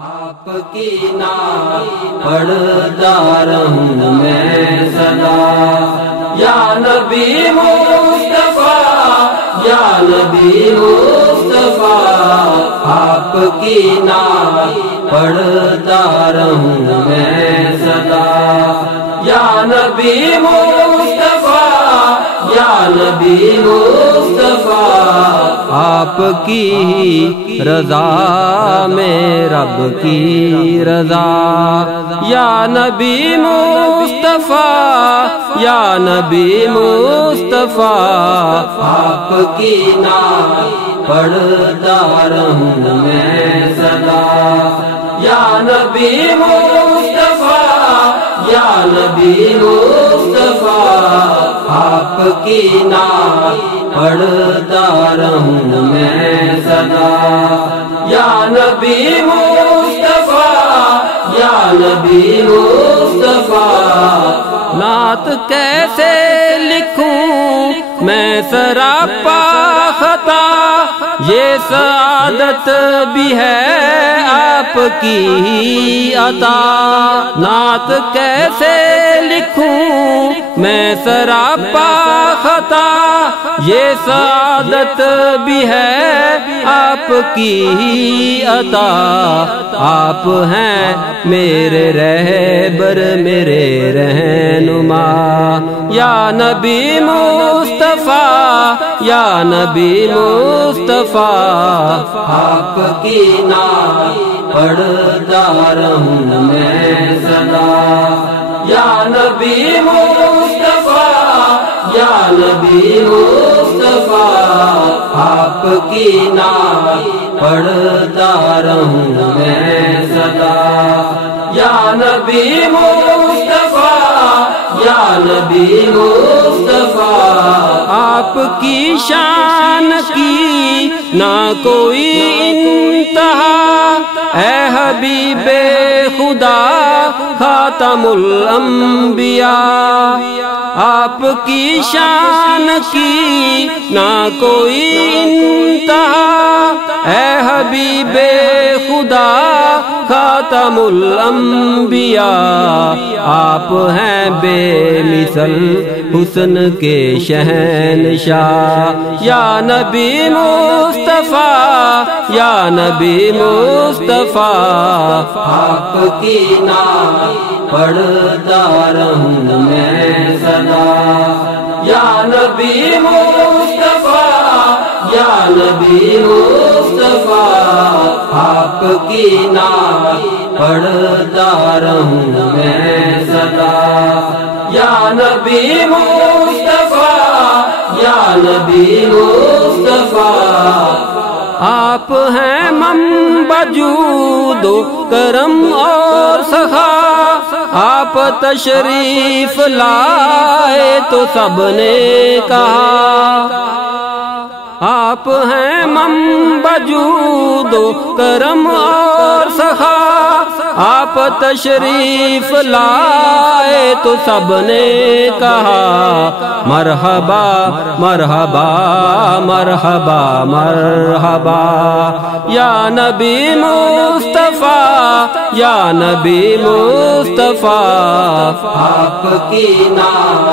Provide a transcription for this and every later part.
آپ کی نام پڑھتا رہوں میں سدا، یا نبی مصطفیٰ، یا نبی مصطفیٰ، آپ کی نام پڑھتا رہوں میں سدا، یا نبی مصطفیٰ، یا نبی مصطفیٰ، آپ کی رضا میں رب کی رضا، یا نبی مصطفیٰ، یا نبی مصطفیٰ، آپ کی نام پڑھتا رہوں میں سدا، یا نبی مصطفیٰ، یا نبی مصطفیٰ، آپ کی نام پڑھتا رہوں میں سدا، یا نبی مصطفیٰ، یا نبی مصطفیٰ، نعت کیسے لکھوں میں سراپا خطا، یہ سعادت بھی ہے آپ کی عطا، نعت کیسے لکھوں میں سراپا خطا، یہ سعادت بھی ہے آپ کی عطا، آپ ہیں میرے رہبر میرے رہنما، یا نبی مصطفیٰ، یا نبی مصطفیٰ، آپ کی نام پڑھتا رہوں میں سدا، یا نبی مصطفیٰ، یا نبی مصطفیٰ، آپ کی نام پڑھتا رہوں میں سدا، یا نبی مصطفیٰ، یا نبی مصطفیٰ، آپ کی شان کی نہ کوئی انتہا، اے حبیب خدا خاتم الانبیاء، آپ کی شان کی نہ کوئی انتہا، اے حبیب خدا خاتم الانبیاء، آپ ہیں بے مثل حسن کے شہنشاہ، یا نبی مصطفیٰ، یا نبی مصطفیٰ، آپ کی نام پڑھتا رہوں میں سدا، یا نبی مصطفیٰ، یا نبی مصطفیٰ، آپ کی نام پڑھتا رہوں میں سدا، یا نبی مصطفیٰ، یا نبی مصطفیٰ، آپ ہیں منبع جود و کرم اور سخا، آپ تشریف لائے تو سب نے کہا، آپ ہیں منبع جود و کرم اور سخا، آپ تشریف لائے تو سب نے کہا، مرحبا مرحبا مرحبا مرحبا، یا نبی مصطفیٰ، یا نبی مصطفیٰ، آپ کی نام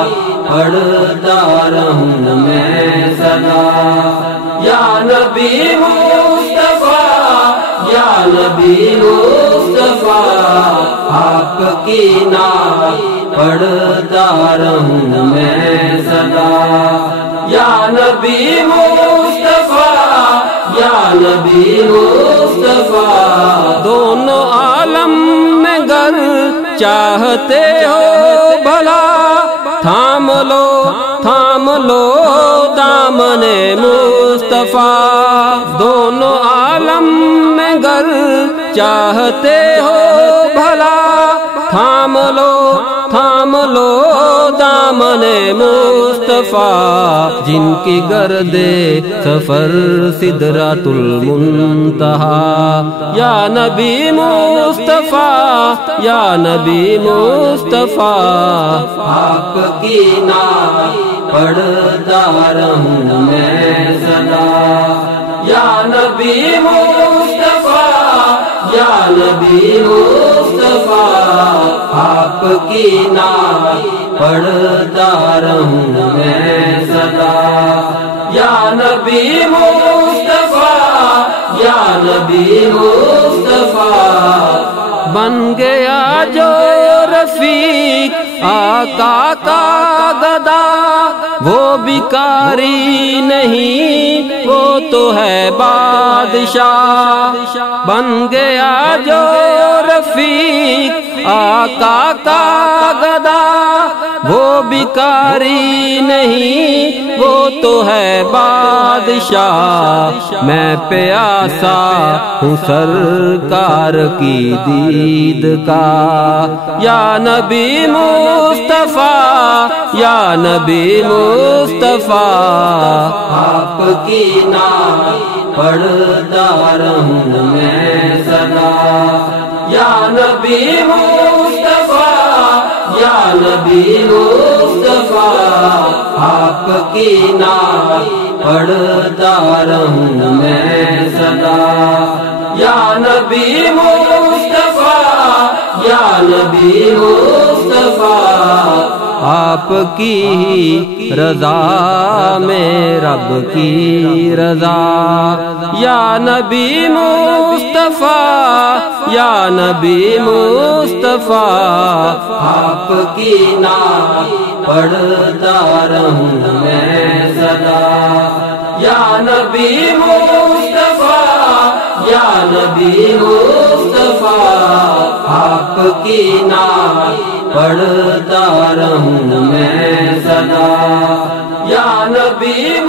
پڑھتا رہوں میں سدا، یا نبی مصطفیٰ، یا نبی مصطفیٰ، آپ کی نام پڑھتا رہوں میں سدا، یا نبی مصطفیٰ، یا نبی مصطفیٰ، دونوں عالم میں گر چاہتے ہو بھلا، تھام لو تھام لو دامن مصطفیٰ، دونوں عالم میں گر چاہتے ہو بھلا، تھام لو دامن مصطفیٰ، جن کی گرد سفر سدرۃ المنتہا، یا نبی مصطفیٰ، یا نبی مصطفیٰ، آپ کی نام پڑھتا رہوں میں سدا، یا نبی مصطفیٰ، یا نبی مصطفیٰ آپ کی نعت پڑھتا رہوں میں سدا یا نبی مصطفیٰ یا نبی مصطفیٰ بن گیا جو رفیق آقا کا گدا وہ بھکاری نہیں وہ تو ہے بادشاہ بن گیا جو رفیق آقا کا گدا وہ بھکاری نہیں وہ تو ہے بادشاہ میں پیاسا ہوں سرکار کی دید کا یا نبی مصطفیٰ یا نبی مصطفیٰ آپ کی نعت پڑھتا رہوں میں سدا یا نبی مصطفیٰ یا نبی مصطفیٰ آپ کی نعت پڑھتا رہوں میں سدا یا نبی مصطفیٰ یا نبی مصطفیٰ آپ کی رضا میں رب کی رضا یا نبی مصطفیٰ یا نبی مصطفیٰ آپ کی نعت پڑھتا رہوں میں سدا یا نبی مصطفیٰ یا نبی مصطفیٰ آپ کی نعت پڑھتا رہوں میں سدا یا نبی